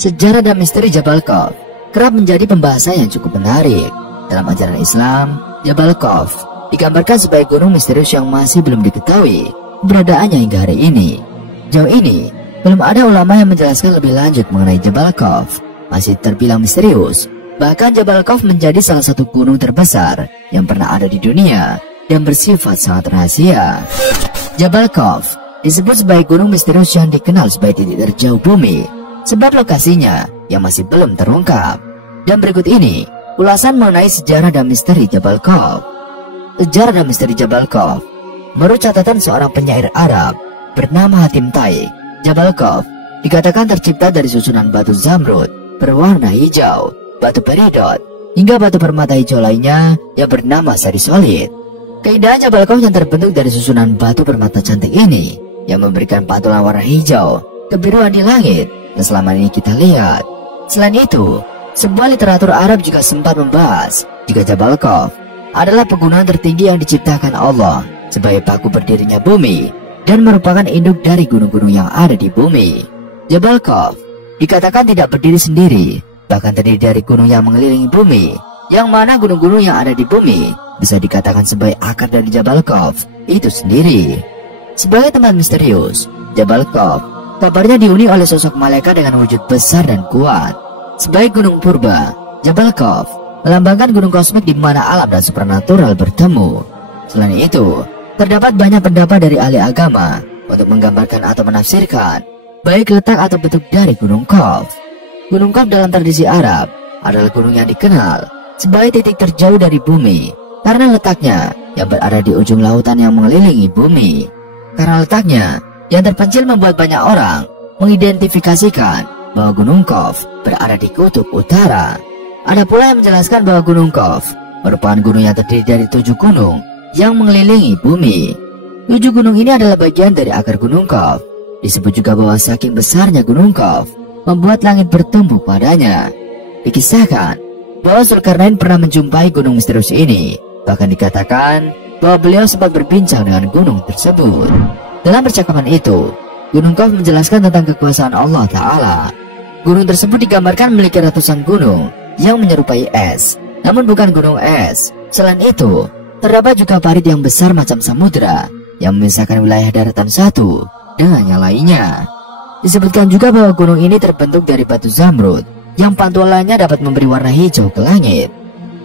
Sejarah dan misteri Jabal Khawf kerap menjadi pembahasan yang cukup menarik. Dalam ajaran Islam, Jabal Khawf digambarkan sebagai gunung misterius yang masih belum diketahui keberadaannya hingga hari ini. Jauh ini, belum ada ulama yang menjelaskan lebih lanjut mengenai Jabal Khawf. Masih terbilang misterius. Bahkan Jabal Khawf menjadi salah satu gunung terbesar yang pernah ada di dunia dan bersifat sangat rahasia. Jabal Khawf disebut sebagai gunung misterius yang dikenal sebagai titik terjauh bumi, sebab lokasinya yang masih belum terungkap. Dan berikut ini ulasan mengenai sejarah dan misteri Jabal Khawf. Sejarah dan misteri Jabal Khawf. Menurut catatan seorang penyair Arab bernama Hatim Taik, Jabal Khawf dikatakan tercipta dari susunan batu zamrud berwarna hijau, batu peridot, hingga batu permata hijau lainnya yang bernama sarisolid. Keindahan Jabal Khawf yang terbentuk dari susunan batu permata cantik ini yang memberikan pantulan warna hijau, kebiruan di langit yang selama ini kita lihat. Selain itu, sebuah literatur Arab juga sempat membahas jika Jabal Khawf adalah pegunungan tertinggi yang diciptakan Allah sebagai paku berdirinya bumi dan merupakan induk dari gunung-gunung yang ada di bumi. Jabal Khawf dikatakan tidak berdiri sendiri, bahkan terdiri dari gunung yang mengelilingi bumi, yang mana gunung-gunung yang ada di bumi bisa dikatakan sebagai akar dari Jabal Khawf itu sendiri. Sebagai tempat misterius, Jabal Khawf kabarnya dihuni oleh sosok malaikat dengan wujud besar dan kuat. Sebagai gunung purba, Jabal Khawf melambangkan gunung kosmik di mana alam dan supernatural bertemu. Selain itu, terdapat banyak pendapat dari ahli agama untuk menggambarkan atau menafsirkan baik letak atau bentuk dari Gunung Khawf. Gunung Khawf dalam tradisi Arab adalah gunung yang dikenal sebagai titik terjauh dari bumi karena letaknya yang berada di ujung lautan yang mengelilingi bumi. Karena letaknya yang terpencil membuat banyak orang mengidentifikasikan bahwa Gunung Khawf berada di kutub utara. Ada pula yang menjelaskan bahwa Gunung Khawf merupakan gunung yang terdiri dari 7 gunung yang mengelilingi bumi. 7 gunung ini adalah bagian dari akar Gunung Khawf. Disebut juga bahwa saking besarnya Gunung Khawf membuat langit bertumbuh padanya. Dikisahkan bahwa Zulkarnain pernah menjumpai gunung misterius ini. Bahkan dikatakan bahwa beliau sempat berbincang dengan gunung tersebut. Dalam percakapan itu, Gunung Khawf menjelaskan tentang kekuasaan Allah Ta'ala. Gunung tersebut digambarkan memiliki ratusan gunung yang menyerupai es, namun bukan gunung es. Selain itu, terdapat juga parit yang besar macam samudra yang memisahkan wilayah daratan satu dengan yang lainnya. Disebutkan juga bahwa gunung ini terbentuk dari batu zamrud yang pantulannya dapat memberi warna hijau ke langit.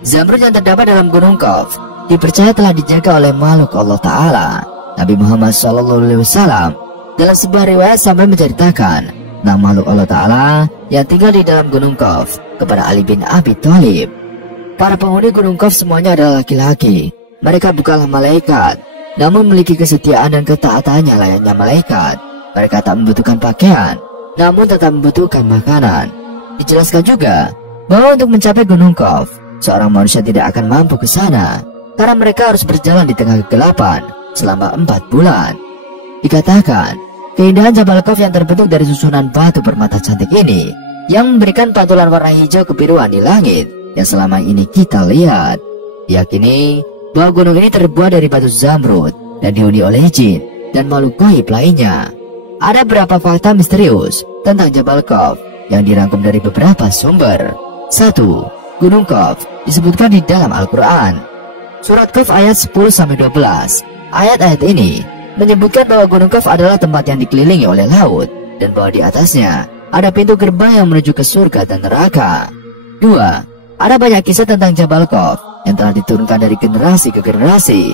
Zamrud yang terdapat dalam Gunung Khawf dipercaya telah dijaga oleh makhluk Allah Ta'ala. Nabi Muhammad SAW dalam sebuah riwayat sampai menceritakan tentang makhluk Allah Ta'ala yang tinggal di dalam Gunung Khawf kepada Ali bin Abi Thalib. Para penghuni Gunung Khawf semuanya adalah laki-laki. Mereka bukanlah malaikat, namun memiliki kesetiaan dan ketaatannya layaknya malaikat. Mereka tak membutuhkan pakaian, namun tetap membutuhkan makanan. Dijelaskan juga bahwa untuk mencapai Gunung Khawf, seorang manusia tidak akan mampu ke sana karena mereka harus berjalan di tengah kegelapan selama 4 bulan. Dikatakan, keindahan Jabal Khawf yang terbentuk dari susunan batu permata cantik ini yang memberikan pantulan warna hijau kebiruan di langit yang selama ini kita lihat. Diyakini bahwa gunung ini terbuat dari batu zamrud dan dihuni oleh jin dan makhluk gaib lainnya. Ada beberapa fakta misterius tentang Jabal Khawf yang dirangkum dari beberapa sumber. 1. Gunung Khawf disebutkan di dalam Al-Quran. Surat Khawf ayat 10-12. Ayat-ayat ini menyebutkan bahwa Gunung Khawf adalah tempat yang dikelilingi oleh laut dan bahwa di atasnya ada pintu gerbang yang menuju ke surga dan neraka. 2. Ada banyak kisah tentang Jabal Khawf yang telah diturunkan dari generasi ke generasi.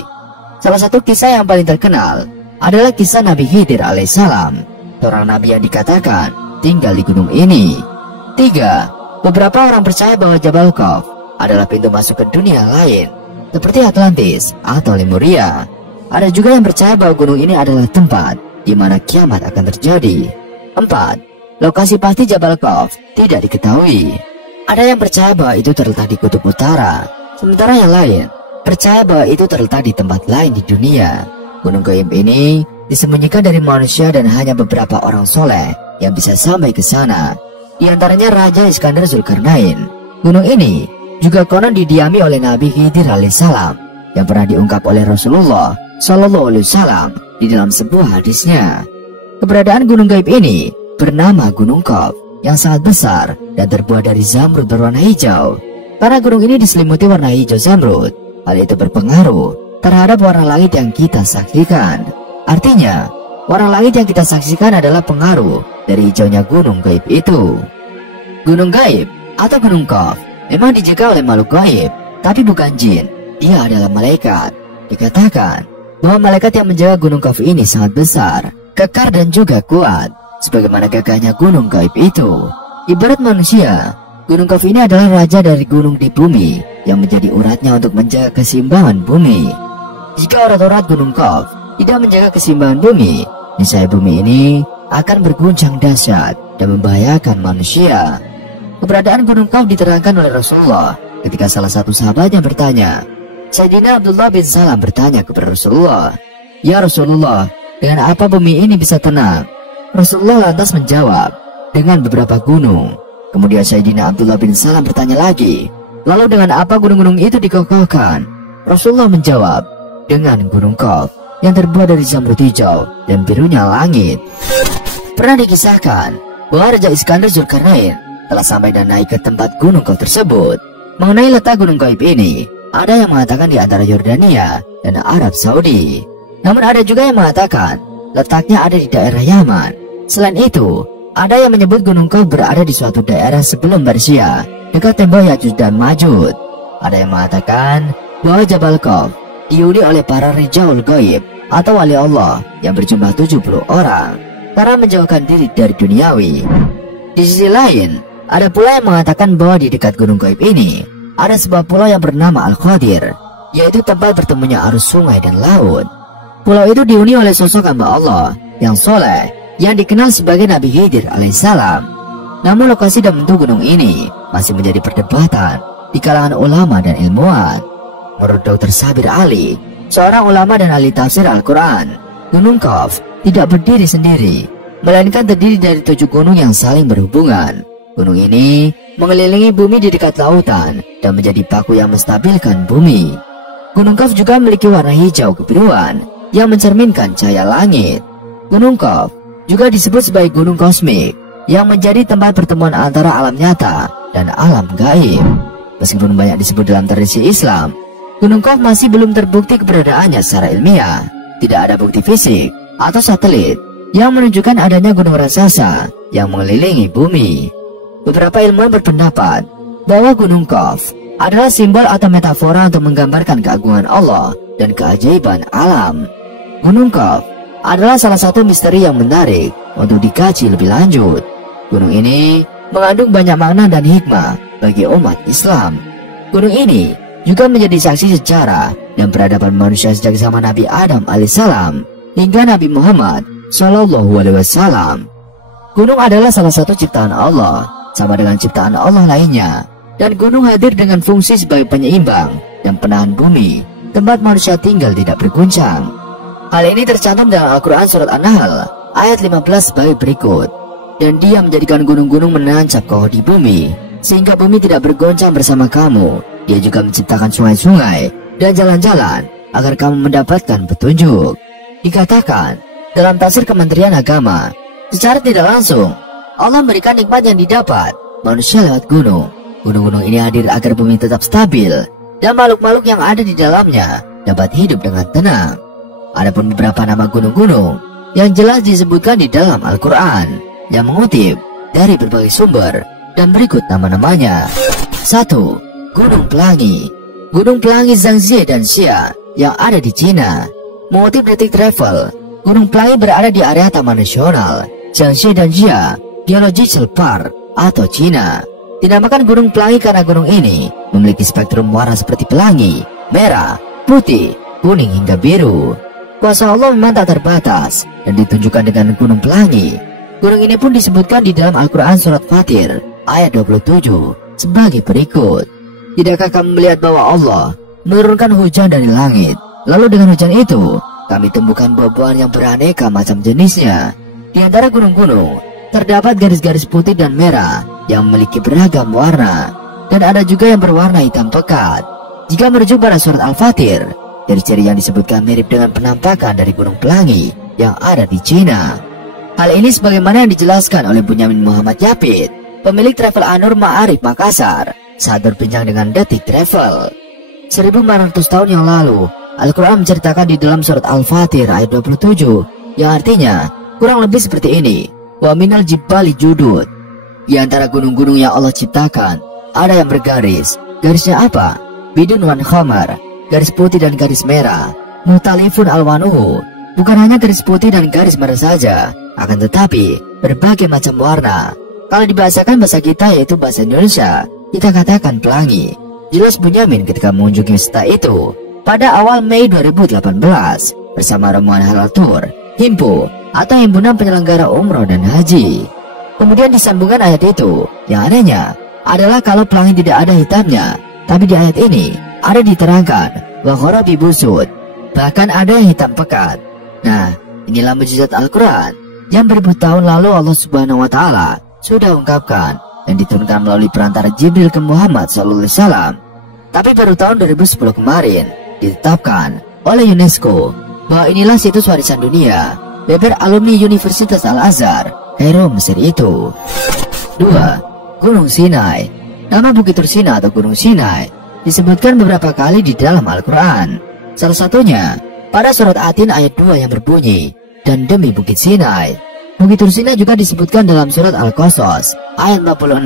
Salah satu kisah yang paling terkenal adalah kisah Nabi Khidir alaihissalam, seorang nabi yang dikatakan tinggal di gunung ini. 3. Beberapa orang percaya bahwa Jabal Khawf adalah pintu masuk ke dunia lain, seperti Atlantis atau Lemuria. Ada juga yang percaya bahwa gunung ini adalah tempat di mana kiamat akan terjadi. 4. Lokasi pasti Jabal Khawf tidak diketahui. Ada yang percaya bahwa itu terletak di kutub utara, sementara yang lain percaya bahwa itu terletak di tempat lain di dunia. Gunung gaib ini disembunyikan dari manusia dan hanya beberapa orang soleh yang bisa sampai ke sana. Di antaranya Raja Iskandar Zulkarnain. Gunung ini juga konon didiami oleh Nabi Khidir alaihissalam yang pernah diungkap oleh Rasulullah SAW di dalam sebuah hadisnya. Keberadaan gunung gaib ini bernama Gunung Khawf yang sangat besar dan terbuat dari zamrud berwarna hijau. Karena gunung ini diselimuti warna hijau zamrud, hal itu berpengaruh terhadap warna langit yang kita saksikan. Artinya, warna langit yang kita saksikan adalah pengaruh dari hijaunya gunung gaib itu. Gunung gaib atau gunung Qaf memang dijaga oleh makhluk gaib, tapi bukan jin. Dia adalah malaikat. Dikatakan bahwa malaikat yang menjaga gunung Qaf ini sangat besar, kekar dan juga kuat, sebagaimana gagahnya gunung gaib itu. Ibarat manusia, gunung Qaf ini adalah raja dari gunung di bumi yang menjadi uratnya untuk menjaga keseimbangan bumi. Jika urat-urat gunung Qaf tidak menjaga keseimbangan bumi, niscaya bumi ini akan berguncang dahsyat dan membahayakan manusia. Keberadaan gunung Qaf diterangkan oleh Rasulullah ketika salah satu sahabatnya bertanya. Sayyidina Abdullah bin Salam bertanya kepada Rasulullah, "Ya Rasulullah, dengan apa bumi ini bisa tenang?" Rasulullah lantas menjawab, "Dengan beberapa gunung." Kemudian Sayyidina Abdullah bin Salam bertanya lagi, "Lalu dengan apa gunung-gunung itu dikokohkan?" Rasulullah menjawab, "Dengan gunung Qaf yang terbuat dari zamrud hijau dan birunya langit." Pernah dikisahkan bahwa Raja Iskandar Zulkarnain telah sampai dan naik ke tempat gunung Qaf tersebut. Mengenai letak gunung gaib ini, ada yang mengatakan di antara Yordania dan Arab Saudi. Namun ada juga yang mengatakan letaknya ada di daerah Yaman. Selain itu, ada yang menyebut gunung Qaf berada di suatu daerah sebelum Persia, dekat tembok Yajuj dan Majuj. Ada yang mengatakan bahwa Jabal Qaf dihuni oleh para rijaul gaib atau wali Allah yang berjumlah 70 orang karena menjauhkan diri dari duniawi. Di sisi lain, ada pula yang mengatakan bahwa di dekat gunung gaib ini ada sebuah pulau yang bernama Al-Qadir, yaitu tempat bertemunya arus sungai dan laut. Pulau itu dihuni oleh sosok hamba Allah yang soleh yang dikenal sebagai Nabi Khidir alaihissalam. Namun lokasi dan bentuk gunung ini masih menjadi perdebatan di kalangan ulama dan ilmuwan. Menurut Dr. Sabir Ali, seorang ulama dan ahli tafsir Al-Quran, gunung Qaf tidak berdiri sendiri, melainkan terdiri dari 7 gunung yang saling berhubungan. Gunung ini mengelilingi bumi di dekat lautan dan menjadi paku yang menstabilkan bumi. Gunung Qaf juga memiliki warna hijau kebiruan yang mencerminkan cahaya langit. Gunung Qaf juga disebut sebagai gunung kosmik yang menjadi tempat pertemuan antara alam nyata dan alam gaib. Meskipun banyak disebut dalam tradisi Islam, gunung Qaf masih belum terbukti keberadaannya secara ilmiah. Tidak ada bukti fisik atau satelit yang menunjukkan adanya gunung raksasa yang mengelilingi bumi. Beberapa ilmuwan berpendapat bahwa gunung Qaf adalah simbol atau metafora untuk menggambarkan keagungan Allah dan keajaiban alam. Gunung Qaf adalah salah satu misteri yang menarik untuk dikaji lebih lanjut. Gunung ini mengandung banyak makna dan hikmah bagi umat Islam. Gunung ini juga menjadi saksi sejarah dan peradaban manusia sejak zaman Nabi Adam alaihissalam hingga Nabi Muhammad SAW. Gunung adalah salah satu ciptaan Allah, sama dengan ciptaan Allah lainnya, dan gunung hadir dengan fungsi sebagai penyeimbang dan penahan bumi, tempat manusia tinggal tidak berguncang. Hal ini tercantum dalam Al-Quran Surat An-Nahl ayat 15 sebagai berikut, "Dan dia menjadikan gunung-gunung menancap kokoh di bumi, sehingga bumi tidak bergoncang bersama kamu. Dia juga menciptakan sungai-sungai dan jalan-jalan agar kamu mendapatkan petunjuk." Dikatakan dalam tafsir Kementerian Agama, secara tidak langsung Allah memberikan nikmat yang didapat manusia lewat gunung. Gunung-gunung ini hadir agar bumi tetap stabil dan makhluk-makhluk yang ada di dalamnya dapat hidup dengan tenang. Adapun beberapa nama gunung-gunung yang jelas disebutkan di dalam Al-Quran yang mengutip dari berbagai sumber, dan berikut nama-namanya. 1. Gunung Pelangi. Gunung Pelangi Zhangxie dan Xia yang ada di Cina. Mengutip Detik Travel, Gunung Pelangi berada di area Taman Nasional Zhangxie dan Xia Geological Park atau Cina. Dinamakan Gunung Pelangi karena gunung ini memiliki spektrum warna seperti pelangi, merah, putih, kuning hingga biru. Kuasa Allah memang tak terbatas dan ditunjukkan dengan Gunung Pelangi. Gunung ini pun disebutkan di dalam Al-Quran Surat Fatir ayat 27 sebagai berikut. "Tidakkah kamu melihat bahwa Allah menurunkan hujan dari langit, lalu dengan hujan itu kami tumbuhkan buah-buahan yang beraneka macam jenisnya. Di antara gunung-gunung terdapat garis-garis putih dan merah yang memiliki beragam warna, dan ada juga yang berwarna hitam pekat." Jika merujuk pada Surat Al-Fatir, ciri-ciri yang disebutkan mirip dengan penampakan dari Gunung Pelangi yang ada di Cina. Hal ini sebagaimana yang dijelaskan oleh Bunyamin Muhammad Yapid, pemilik Travel Anur Ma'arif Makassar, saat berbincang dengan Detik Travel. 1400 tahun yang lalu, Al-Quran menceritakan di dalam surat Al-Fatir ayat 27, yang artinya kurang lebih seperti ini. Wa minal jibali judud. Di antara gunung-gunung yang Allah ciptakan, ada yang bergaris. Garisnya apa? Bidun wan khamar, garis putih dan garis merah. Mutalifun alwanuhu, bukan hanya garis putih dan garis merah saja, akan tetapi berbagai macam warna. Kalau dibahasakan bahasa kita, yaitu bahasa Indonesia, kita katakan pelangi. Jelas Bunyamin ketika mengunjungi wisata itu pada awal Mei 2018 bersama rombongan Halal Tour, Himpu atau himpunan penyelenggara umroh dan haji. Kemudian disambungkan ayat itu, yang adanya adalah kalau pelangi tidak ada hitamnya, tapi di ayat ini ada diterangkan wa kharabi busud, bahkan ada yang hitam pekat. Nah, inilah mujizat Al-Quran yang beribu tahun lalu Allah Subhanahu wa Ta'ala sudah ungkapkan dan diturunkan melalui perantara Jibril ke Muhammad SAW. Tapi baru tahun 2010 kemarin ditetapkan oleh UNESCO bahwa inilah situs warisan dunia beber alumni Universitas Al-Azhar Kairo, Mesir itu. 2. Gunung Sinai. Nama Bukit Tursina atau Gunung Sinai disebutkan beberapa kali di dalam Al-Quran. Salah satunya pada surat Atin ayat 2 yang berbunyi, dan demi Bukit Sinai. Bukit Tursina juga disebutkan dalam surat Al-Qasas ayat 46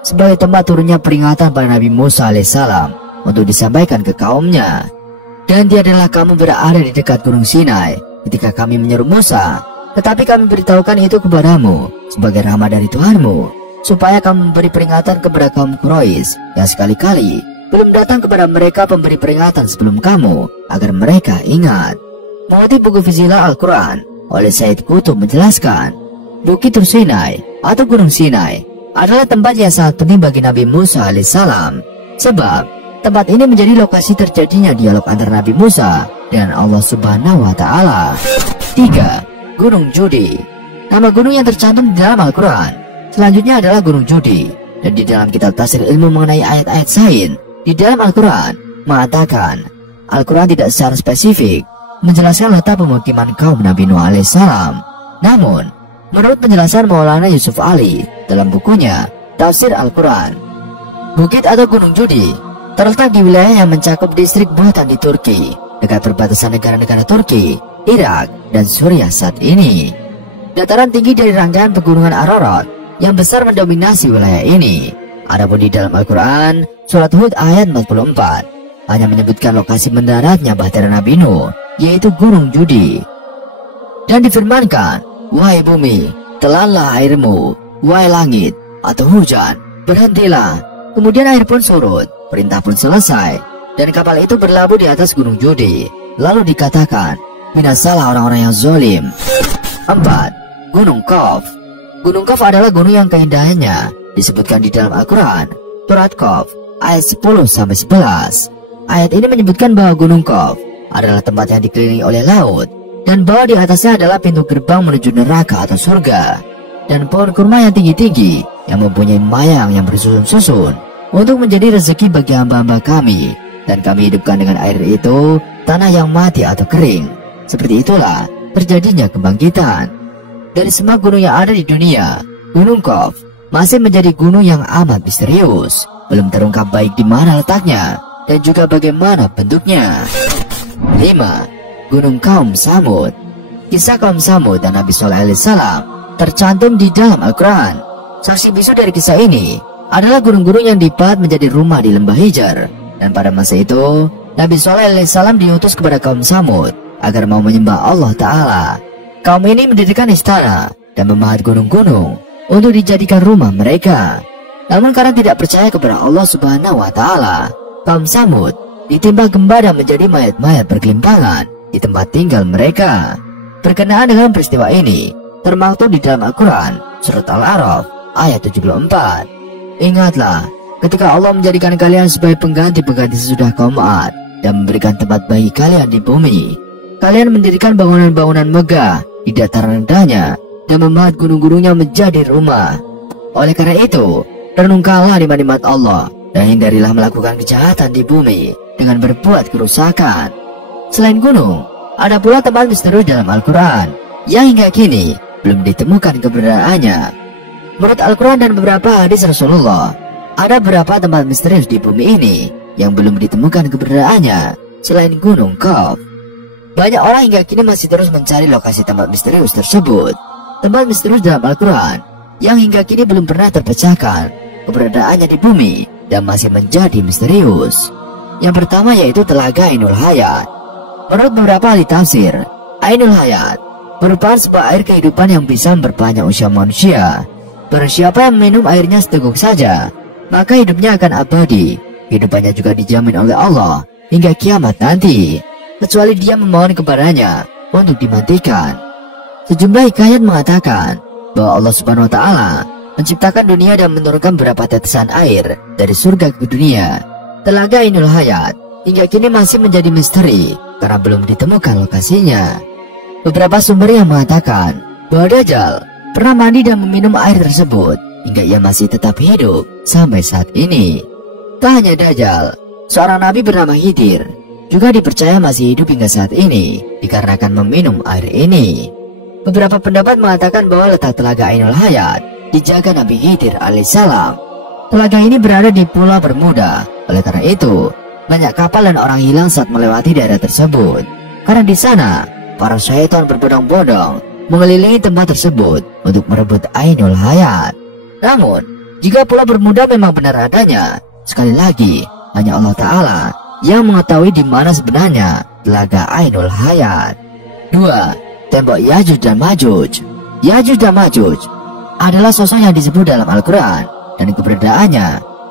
sebagai tempat turunnya peringatan pada Nabi Musa alaihissalam untuk disampaikan ke kaumnya. Dan tiadalah kamu berada di dekat Gunung Sinai ketika kami menyeru Musa, tetapi kami beritahukan itu kepadamu sebagai rahmat dari Tuhanmu, supaya kamu memberi peringatan kepada kaum Quraisy yang sekali-kali belum datang kepada mereka pemberi peringatan sebelum kamu, agar mereka ingat. Mengutip buku Fizilah Al-Quran oleh Said Qutb menjelaskan, Bukit Tursinai atau Gunung Sinai adalah tempat yang sangat penting bagi Nabi Musa alaihissalam, sebab tempat ini menjadi lokasi terjadinya dialog antara Nabi Musa dengan Allah Subhanahu wa Ta'ala. 3. Gunung Judi. Nama gunung yang tercantum di dalam Al-Quran selanjutnya adalah Gunung Judi, dan di dalam kitab tafsir ilmu mengenai ayat-ayat sain di dalam Al-Quran mengatakan Al-Quran tidak secara spesifik menjelaskan letak pemukiman kaum Nabi Nuh alaihissalam. Namun, menurut penjelasan Maulana Yusuf Ali dalam bukunya Tafsir Al-Quran, bukit atau Gunung Judi terletak di wilayah yang mencakup distrik buatan di Turki, dekat perbatasan negara-negara Turki, Irak, dan Suriah saat ini. Dataran tinggi dari rangkaian pegunungan Ararat yang besar mendominasi wilayah ini. Adapun di dalam Al-Quran, surat Hud ayat 44 hanya menyebutkan lokasi mendaratnya bahtera Nabi Nuh, yaitu Gunung Judi. Dan difirmankan, wahai bumi, telanlah airmu, wahai langit atau hujan, berhentilah. Kemudian air pun surut, perintah pun selesai, dan kapal itu berlabuh di atas Gunung Judi. Lalu dikatakan, binasalah orang-orang yang zalim. 4. Gunung Qaf. Gunung Qaf adalah gunung yang keindahannya disebutkan di dalam Al-Quran, surat Qaf ayat 10-11. Ayat ini menyebutkan bahwa Gunung Qaf adalah tempat yang dikelilingi oleh laut, dan bahwa di atasnya adalah pintu gerbang menuju neraka atau surga, dan pohon kurma yang tinggi-tinggi yang mempunyai mayang yang bersusun-susun untuk menjadi rezeki bagi hamba-hamba kami, dan kami hidupkan dengan air itu tanah yang mati atau kering. Seperti itulah terjadinya kebangkitan. Dari semua gunung yang ada di dunia, Gunung Qaf masih menjadi gunung yang amat misterius. Belum terungkap baik di mana letaknya dan juga bagaimana bentuknya. 5. Gunung Kaum Samud. Kisah kaum Samud dan Nabi Shallallahu alaihi wasallam tercantum di dalam Al-Quran. Saksi bisu dari kisah ini adalah gunung-gunung yang dipahat menjadi rumah di lembah Hijr. Dan pada masa itu, Nabi Shallallahu alaihi wasallam diutus kepada kaum Samud agar mau menyembah Allah Ta'ala. Kaum ini mendirikan istana dan memahat gunung-gunung untuk dijadikan rumah mereka. Namun karena tidak percaya kepada Allah Subhanahu wa Ta'ala, kaum Samud ditimpa gempa dan menjadi mayat-mayat bergelimpangan di tempat tinggal mereka. Berkenaan dengan peristiwa ini termaktub di dalam Al-Quran surat Al-A'raf ayat 74. Ingatlah ketika Allah menjadikan kalian sebagai pengganti-pengganti sesudah kaum Ad dan memberikan tempat bagi kalian di bumi. Kalian mendirikan bangunan-bangunan megah di dataran rendahnya dan memahat gunung-gunungnya menjadi rumah. Oleh karena itu, renungkanlah nikmat Allah dan hindarilah melakukan kejahatan di bumi dengan berbuat kerusakan. Selain gunung, ada pula tempat misterius dalam Al-Quran yang hingga kini belum ditemukan keberadaannya. Menurut Al-Quran dan beberapa hadis Rasulullah, ada beberapa tempat misterius di bumi ini yang belum ditemukan keberadaannya selain Gunung Qaf. Banyak orang hingga kini masih terus mencari lokasi tempat misterius tersebut. Tempat misterius dalam Al-Quran yang hingga kini belum pernah terpecahkan keberadaannya di bumi dan masih menjadi misterius. Yang pertama yaitu Telaga Ainul Hayat. Menurut beberapa ahli tafsir, Ainul Hayat merupakan sebuah air kehidupan yang bisa memperpanjang usia manusia. Barang siapa yang minum airnya seteguk saja, maka hidupnya akan abadi. Kehidupannya juga dijamin oleh Allah hingga kiamat nanti, kecuali dia memohon kepadanya untuk dimatikan. Sejumlah hikayat mengatakan bahwa Allah Subhanahu wa Ta'ala menciptakan dunia dan menurunkan beberapa tetesan air dari surga ke dunia. Telaga Ainul Hayat hingga kini masih menjadi misteri karena belum ditemukan lokasinya. Beberapa sumber yang mengatakan bahwa Dajjal pernah mandi dan meminum air tersebut hingga ia masih tetap hidup sampai saat ini. Tak hanya Dajjal, seorang nabi bernama Khidir juga dipercaya masih hidup hingga saat ini dikarenakan meminum air ini. Beberapa pendapat mengatakan bahwa letak Telaga Ainul Hayat dijaga Nabi Khidir alaihissalam. Telaga ini berada di Pulau Bermuda. Oleh karena itu, banyak kapal dan orang hilang saat melewati daerah tersebut. Karena di sana, para syaitan berbondong-bondong mengelilingi tempat tersebut untuk merebut Ainul Hayat. Namun, jika Pulau Bermuda memang benar adanya, sekali lagi hanya Allah Ta'ala yang mengetahui di mana sebenarnya Telaga Ainul Hayat. 2. Tembok Yajuj dan Majuj. Yajuj dan Majuj adalah sosok yang disebut dalam Al-Quran dan keberadaannya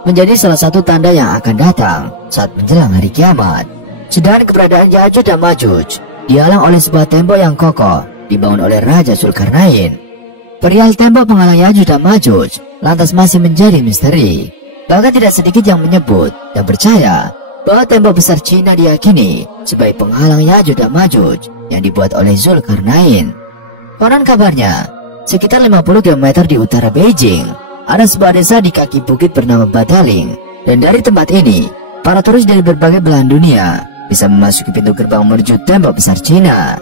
menjadi salah satu tanda yang akan datang saat menjelang hari kiamat. Sedangkan keberadaan Yajuj dan Majuj dihalang oleh sebuah tembok yang kokoh dibangun oleh Raja Zulkarnain. Perihal tembok penghalang Yajuj dan Majuj lantas masih menjadi misteri. Bahkan tidak sedikit yang menyebut dan percaya bahwa tembok besar Cina diyakini sebagai penghalang Yajuj dan Majuj yang dibuat oleh Zulkarnain. Konon kabarnya, sekitar 50 km di utara Beijing, ada sebuah desa di kaki bukit bernama Badaling. Dan dari tempat ini, para turis dari berbagai belahan dunia bisa memasuki pintu gerbang menuju tembok besar Cina.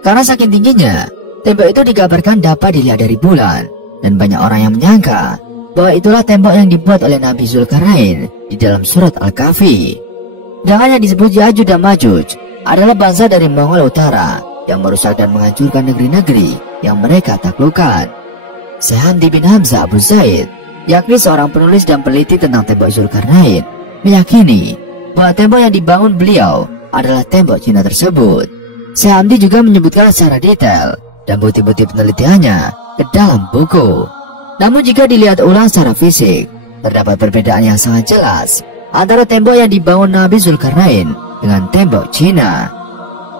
Karena saking tingginya, tembok itu dikabarkan dapat dilihat dari bulan. Dan banyak orang yang menyangka bahwa itulah tembok yang dibuat oleh Nabi Zulkarnain di dalam surat Al-Kahfi. Sedangkan yang disebut Yajuj dan Majuj adalah bangsa dari Mongol Utara yang merusak dan menghancurkan negeri-negeri yang mereka taklukkan. Syekh Hamdi bin Hamzah Abu Zaid, yakni seorang penulis dan peneliti tentang tembok Zulkarnain, meyakini bahwa tembok yang dibangun beliau adalah tembok Cina tersebut. Syekh Hamdi juga menyebutkan secara detail dan bukti-bukti penelitiannya ke dalam buku. Namun jika dilihat ulang secara fisik, terdapat perbedaan yang sangat jelas antara tembok yang dibangun Nabi Zulkarnain dengan tembok Cina.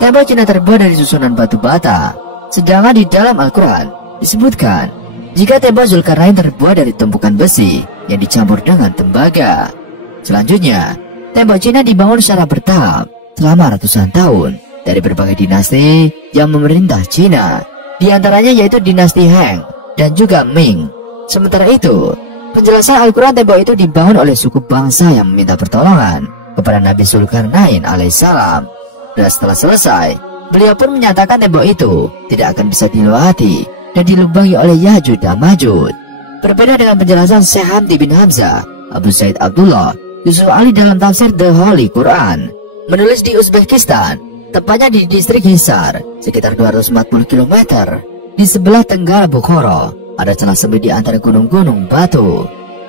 Tembok Cina terbuat dari susunan batu bata, sedangkan di dalam Al-Quran disebutkan jika tembok Zulkarnain terbuat dari tumpukan besi yang dicampur dengan tembaga. Selanjutnya, tembok Cina dibangun secara bertahap selama ratusan tahun dari berbagai dinasti yang memerintah Cina, di antaranya yaitu dinasti Han dan juga Ming. Sementara itu, penjelasan Al-Quran tembok itu dibangun oleh suku bangsa yang meminta pertolongan kepada Nabi Zulkarnain alaihissalam. Dan setelah selesai, beliau pun menyatakan tembok itu tidak akan bisa dilewati dan dilubangi oleh Yajuj dan Majuj. Berbeda dengan penjelasan Syekh Hamdi bin Hamzah, Abu Zaid Abdullah Yusuf Ali dalam tafsir The Holy Quran menulis di Uzbekistan, tepatnya di distrik Hisar, sekitar 240 km di sebelah tenggara Bukhara, ada celah sempit di antara gunung-gunung batu.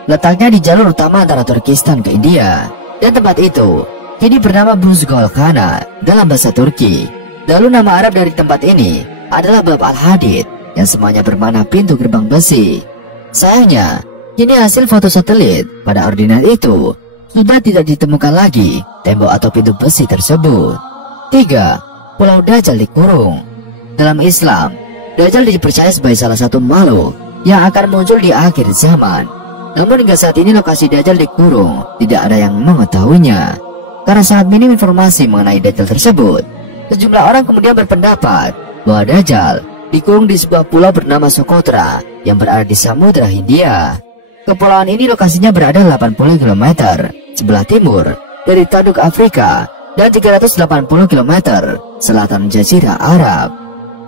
Letaknya di jalur utama antara Turkistan ke India, dan tempat itu kini bernama Buzgol Khana dalam bahasa Turki. Lalu nama Arab dari tempat ini adalah Bab Al-Hadid, yang semuanya bermakna pintu gerbang besi. Sayangnya, kini hasil foto satelit pada ordinat itu sudah tidak ditemukan lagi tembok atau pintu besi tersebut. 3. Pulau Dajjal dikurung. Dalam Islam, Dajjal dipercaya sebagai salah satu makhluk yang akan muncul di akhir zaman. Namun hingga saat ini lokasi Dajjal dikurung tidak ada yang mengetahuinya. Karena sangat minim informasi mengenai Dajjal tersebut, sejumlah orang kemudian berpendapat bahwa Dajjal dikurung di sebuah pulau bernama Socotra yang berada di Samudra Hindia. Kepulauan ini lokasinya berada 80 km sebelah timur dari tanduk Afrika dan 380 km selatan Jazirah Arab.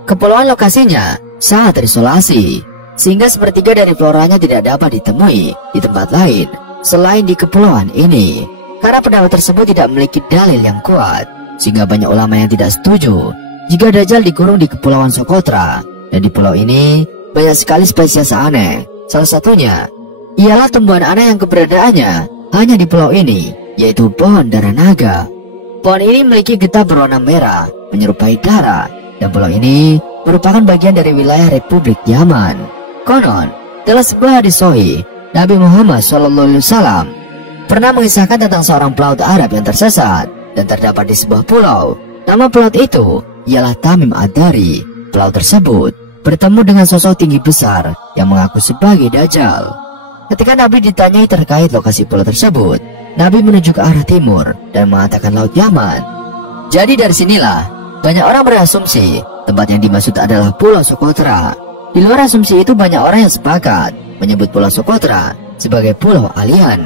Kepulauan lokasinya sangat terisolasi, sehingga sepertiga dari floranya tidak dapat ditemui di tempat lain selain di kepulauan ini. Karena pendapat tersebut tidak memiliki dalil yang kuat, sehingga banyak ulama yang tidak setuju jika Dajjal dikurung di Kepulauan Socotra. Dan di pulau ini banyak sekali spesies aneh. Salah satunya ialah tumbuhan aneh yang keberadaannya hanya di pulau ini, yaitu pohon darah naga. Pohon ini memiliki getah berwarna merah menyerupai darah, dan pulau ini merupakan bagian dari wilayah Republik Yaman. Konon, dalam sebuah hadis sahih, Nabi Muhammad SAW pernah mengisahkan tentang seorang pelaut Arab yang tersesat dan terdapat di sebuah pulau. Nama pelaut itu ialah Tamim Ad-Dari. Pelaut tersebut bertemu dengan sosok tinggi besar yang mengaku sebagai Dajjal. Ketika Nabi ditanyai terkait lokasi pulau tersebut, Nabi menuju ke arah timur dan mengatakan Laut Yaman. Jadi dari sinilah banyak orang berasumsi tempat yang dimaksud adalah Pulau Socotra. Di luar asumsi itu, banyak orang yang sepakat menyebut Pulau Socotra sebagai pulau alien.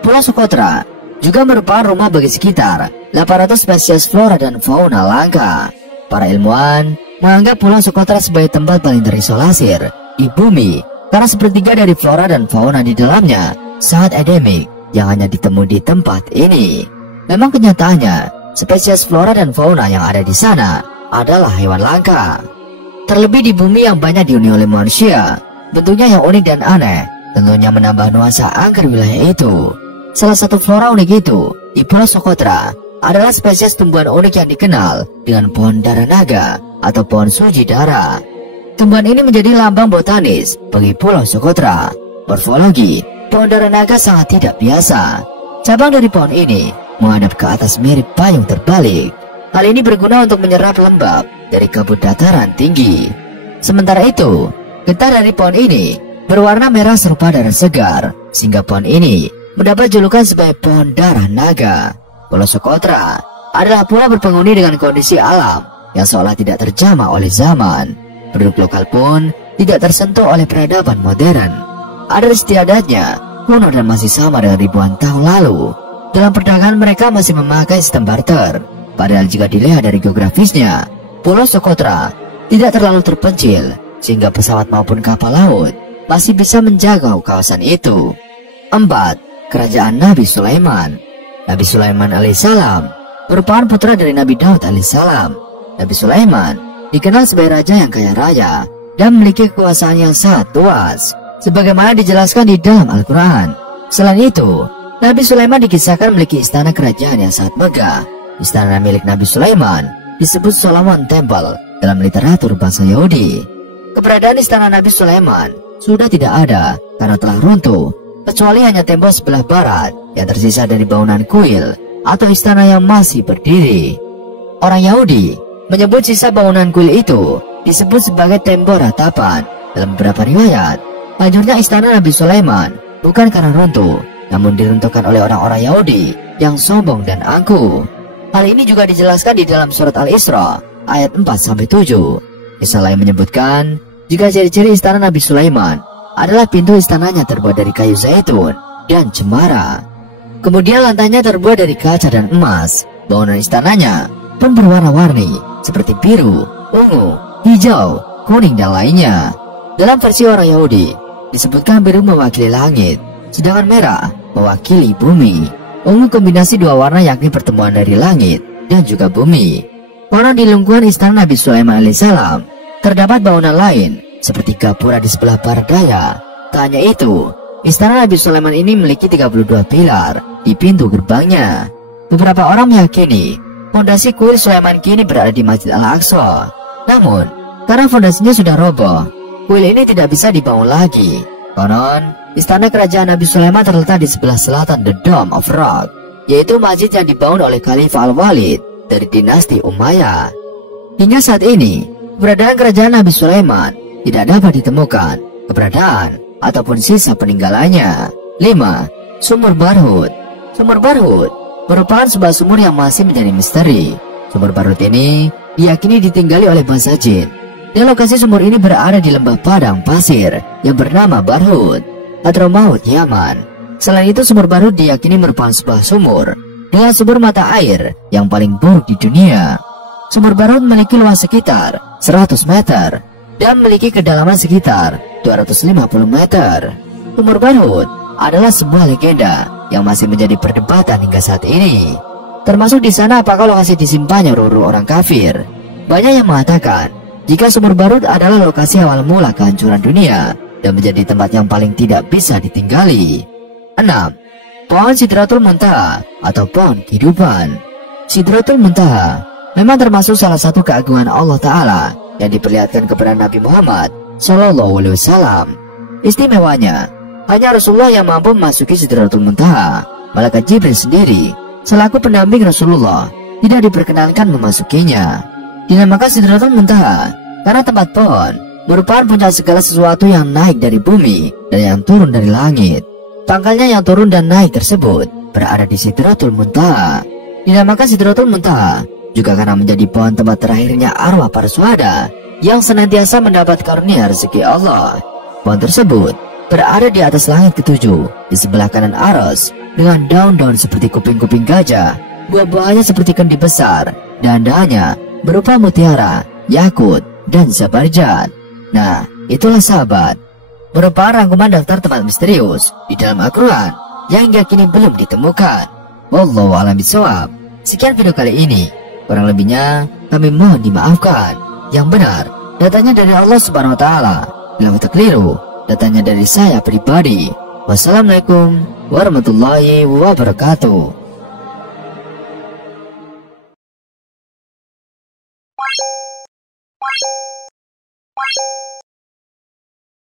Pulau Socotra juga merupakan rumah bagi sekitar 800 spesies flora dan fauna langka. Para ilmuwan menganggap Pulau Socotra sebagai tempat paling terisolasi di bumi karena sepertiga dari flora dan fauna di dalamnya sangat endemik yang hanya ditemui di tempat ini. Memang kenyataannya, spesies flora dan fauna yang ada di sana adalah hewan langka. Terlebih di bumi yang banyak dihuni oleh manusia, bentuknya yang unik dan aneh tentunya menambah nuansa angker wilayah itu. Salah satu flora unik itu di Pulau Socotra adalah spesies tumbuhan unik yang dikenal dengan pohon darah naga atau pohon suci darah. Tumbuhan ini menjadi lambang botanis bagi Pulau Socotra. Morfologi pohon darah naga sangat tidak biasa. Cabang dari pohon ini menghadap ke atas mirip payung terbalik. Hal ini berguna untuk menyerap lembab dari kabut dataran tinggi. Sementara itu, getah dari pohon ini berwarna merah serupa darah segar, sehingga pohon ini mendapat julukan sebagai pohon darah naga. Pulau Socotra adalah pulau berpenghuni dengan kondisi alam yang seolah tidak terjamah oleh zaman. Penduduk lokal pun tidak tersentuh oleh peradaban modern. Adat istiadatnya kuno dan masih sama dengan ribuan tahun lalu. Dalam perdagangan mereka masih memakai sistem barter. Padahal jika dilihat dari geografisnya, Pulau Socotra tidak terlalu terpencil, sehingga pesawat maupun kapal laut masih bisa menjaga kawasan itu. 4. Kerajaan Nabi Sulaiman. Nabi Sulaiman alaihissalam merupakan putra dari Nabi Daud alaihissalam. Nabi Sulaiman dikenal sebagai raja yang kaya raya dan memiliki kekuasaan yang sangat luas, sebagaimana dijelaskan di dalam Al-Quran. Selain itu, Nabi Sulaiman dikisahkan memiliki istana kerajaan yang sangat megah. Istana milik Nabi Sulaiman disebut Solomon Temple dalam literatur bangsa Yahudi. Keberadaan istana Nabi Sulaiman sudah tidak ada karena telah runtuh, kecuali hanya tembok sebelah barat yang tersisa dari bangunan kuil atau istana yang masih berdiri. Orang Yahudi menyebut sisa bangunan kuil itu disebut sebagai tembok ratapan. Dalam beberapa riwayat, hancurnya istana Nabi Sulaiman bukan karena runtuh, namun diruntuhkan oleh orang-orang Yahudi yang sombong dan angkuh. Hal ini juga dijelaskan di dalam surat Al-Isra ayat 4-7. Kisah lain menyebutkan jika ciri-ciri istana Nabi Sulaiman adalah pintu istananya terbuat dari kayu zaitun dan cemara. Kemudian lantainya terbuat dari kaca dan emas. Bangunan istananya pun berwarna-warni seperti biru, ungu, hijau, kuning dan lainnya. Dalam versi orang Yahudi disebutkan biru mewakili langit, sedangkan merah mewakili bumi. Ungu kombinasi dua warna yakni pertemuan dari langit dan juga bumi. Konon di lingkungan istana Nabi Sulaiman alaihissalam terdapat bangunan lain seperti gapura di sebelah barat daya. Tak hanya itu, istana Nabi Sulaiman ini memiliki 32 pilar di pintu gerbangnya. Beberapa orang meyakini fondasi kuil Sulaiman kini berada di Masjid Al-Aqsa. Namun, karena fondasinya sudah roboh, kuil ini tidak bisa dibangun lagi. Konon, istana kerajaan Nabi Sulaiman terletak di sebelah selatan The Dome of Rock, yaitu masjid yang dibangun oleh Khalifah Al-Walid dari dinasti Umayyah. Hingga saat ini, keberadaan kerajaan Nabi Sulaiman tidak dapat ditemukan keberadaan ataupun sisa peninggalannya. 5. Sumur Barhut. Sumur Barhut merupakan sebuah sumur yang masih menjadi misteri. Sumur Barhut ini diyakini ditinggali oleh bangsa jin, dan lokasi sumur ini berada di lembah padang pasir yang bernama Barhut, Hadramaut, Yaman. Selain itu, sumur Barhut diyakini merupakan sebuah sumur dengan sumber mata air yang paling buruk di dunia. Sumur Barhut memiliki luas sekitar 100 meter dan memiliki kedalaman sekitar 250 meter. Sumur Barhut adalah sebuah legenda yang masih menjadi perdebatan hingga saat ini. Termasuk di sana apakah lokasi disimpannya ruh-ruh orang kafir. Banyak yang mengatakan jika Sumur Barhut adalah lokasi awal mula kehancuran dunia dan menjadi tempat yang paling tidak bisa ditinggali. 6. Pohon Sidratul Muntaha atau pohon kehidupan. Sidratul Muntaha memang termasuk salah satu keagungan Allah Ta'ala yang diperlihatkan kepada Nabi Muhammad SAW. Istimewanya, hanya Rasulullah yang mampu memasuki Sidratul Muntaha. Malaikat Jibril sendiri, selaku pendamping Rasulullah, tidak diperkenankan memasukinya. Dinamakan Sidratul Muntaha karena tempat pohon merupakan puncak segala sesuatu yang naik dari bumi dan yang turun dari langit. Pangkalnya yang turun dan naik tersebut berada di Sidratul Muntaha. Dinamakan Sidratul Muntaha juga karena menjadi pohon tempat terakhirnya arwah para syuhada yang senantiasa mendapat karunia rezeki Allah. Pohon tersebut berada di atas langit ketujuh, di sebelah kanan aras, dengan daun-daun seperti kuping-kuping gajah, buah-buahnya seperti kendi besar, dan dahannya berupa mutiara, yakut, dan zabarjat. Nah, itulah sahabat, merupakan rangkuman daftar tempat misterius di dalam Al-Quran yang hingga kini belum ditemukan. Wallahu a'lam bishawab. Sekian video kali ini, kurang lebihnya kami mohon dimaafkan. Yang benar datanya dari Allah Subhanahu wa Ta'ala, bila keliru datanya dari saya pribadi. Wassalamualaikum warahmatullahi wabarakatuh.